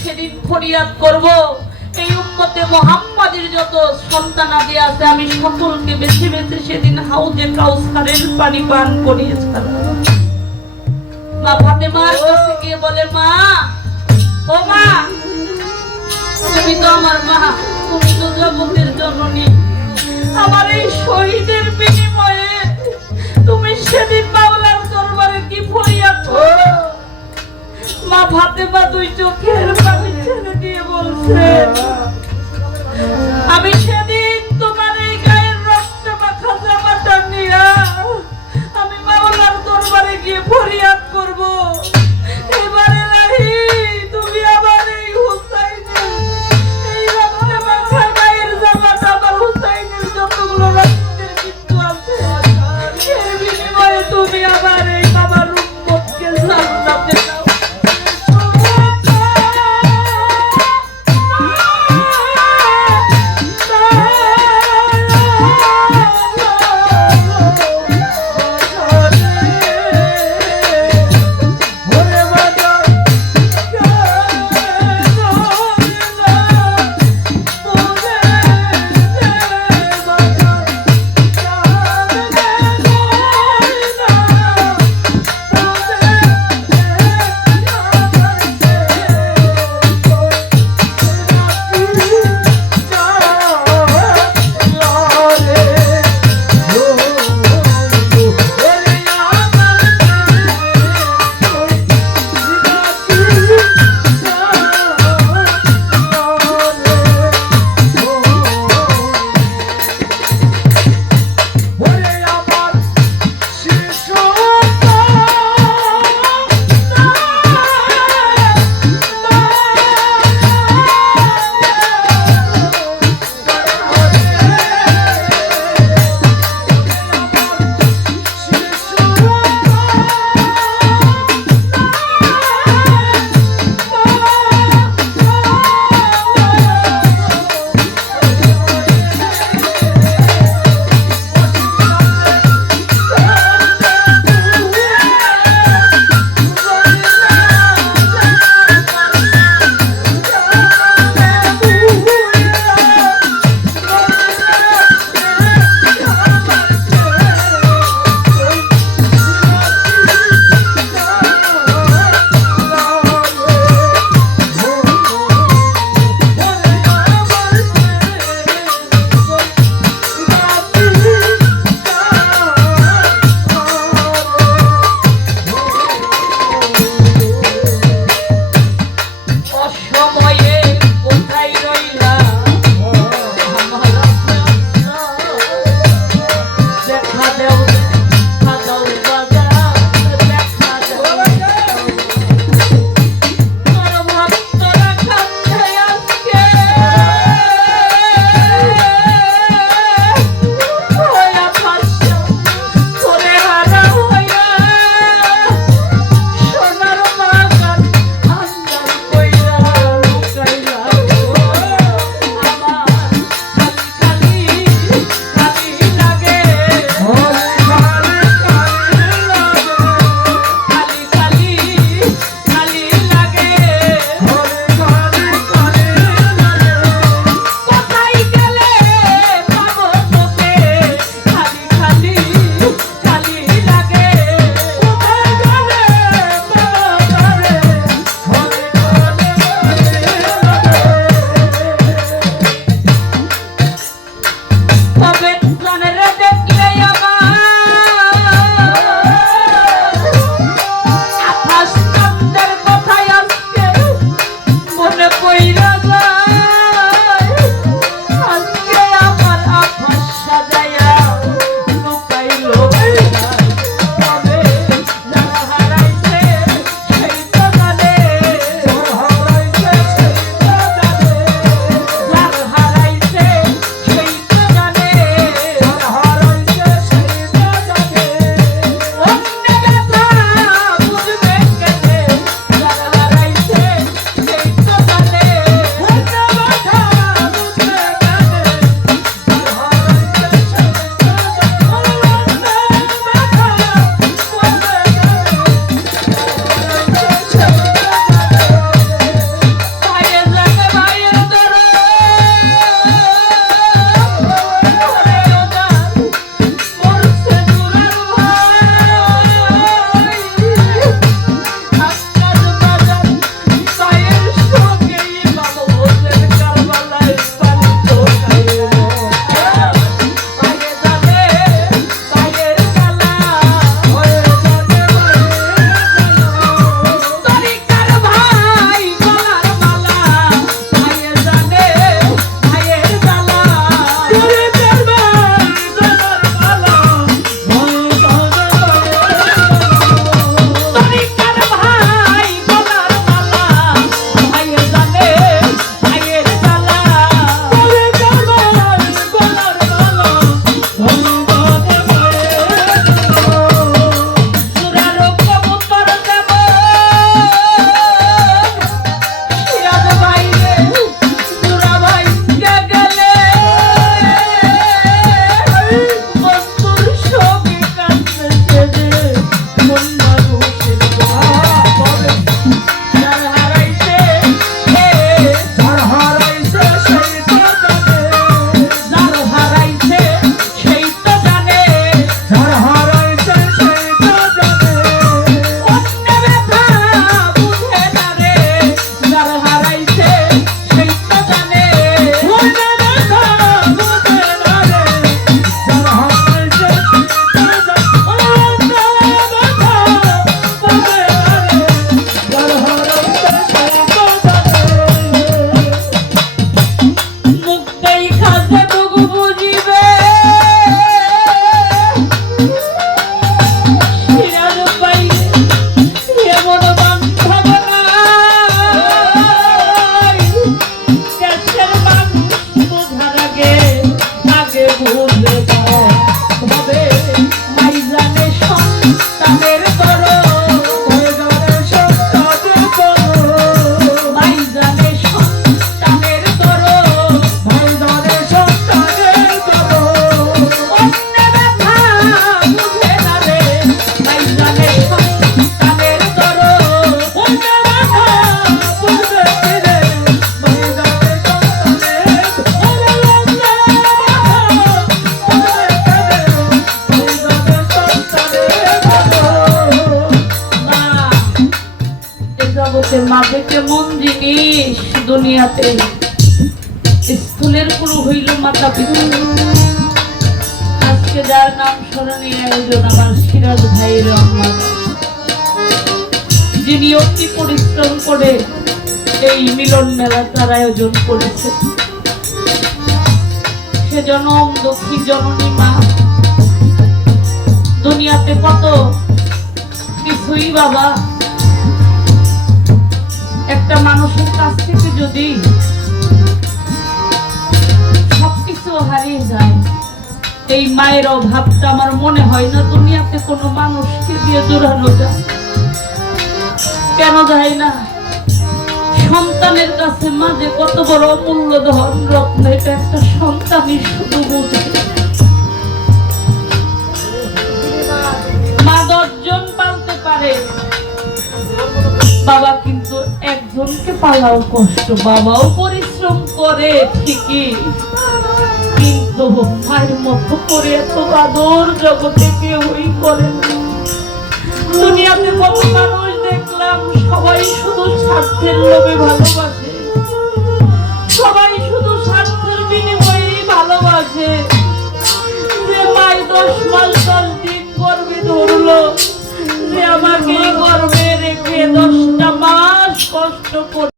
সেদিন ফরিয়াদ করব। এই উম্মতে মোহাম্মদের যত সন্তানাদি আছে, আমি সকলকে বেছে বেছে সেদিন হাউজে কাউসারের পানি পান করিয়ে ছাড়ব। মা ফাতেমার কাছে গিয়ে বলে, মা, ও মা, তুমি তো আমার মা, তুমি তো জগতের জননী। আমার এই শহীদের বিনিময়ে তুমি সেদিন মাওলার দরবারে কি ফরিয়াদ করো মা ফাতেমা দুই চোখের পানি ছেড়ে দিয়ে বলছে আমি সেদিন কেমন জিনিস দুনিয়াতে স্থূলের পুরো হইল মাতা পিতা আজকে যার নাম স্মরণীয় আয়োজন আমার সিরাজ ভাইয়ের আম্মা। যিনি অতি পরিশ্রম করে এই মিলন মেলা তার আয়োজন করেছে। সে জনম দক্ষিণ জননী মা। দুনিয়াতে কত কিছুই বাবা একটা মানুষের কাছ থেকে যদি সবকিছু হারিয়ে যায়, এই মায়ের অভাবটা আমার মনে হয় না দুনিয়াতে কোনো মানুষকে দিয়ে জোড়ানো যায়। কেন যায় না? সন্তানের কাছে মাঝে কত বড় অমূল্য ধন, রত্ন, এটা একটা সন্তানই শুধু বুঝে মা দশজন পালতে পারে। বাবা একজনকে পালাও কষ্ট, বাবাও পরিশ্রম করে, ঠিকই। কিন্তু মায়ের মতো করে এত আদর জগতে কেউই করে দুনিয়াতে কত মানুষ দেখলাম, সবাই শুধু স্বার্থের লোভে ভালোবাসে। সবাই শুধু স্বার্থের বিনিময়েই ভালোবাসে। যে মাই দশ মাস দশ দিন গর্বে ধরলো, যে আমাকে গর্বে রেখে দশটা মাস কষ্ট করে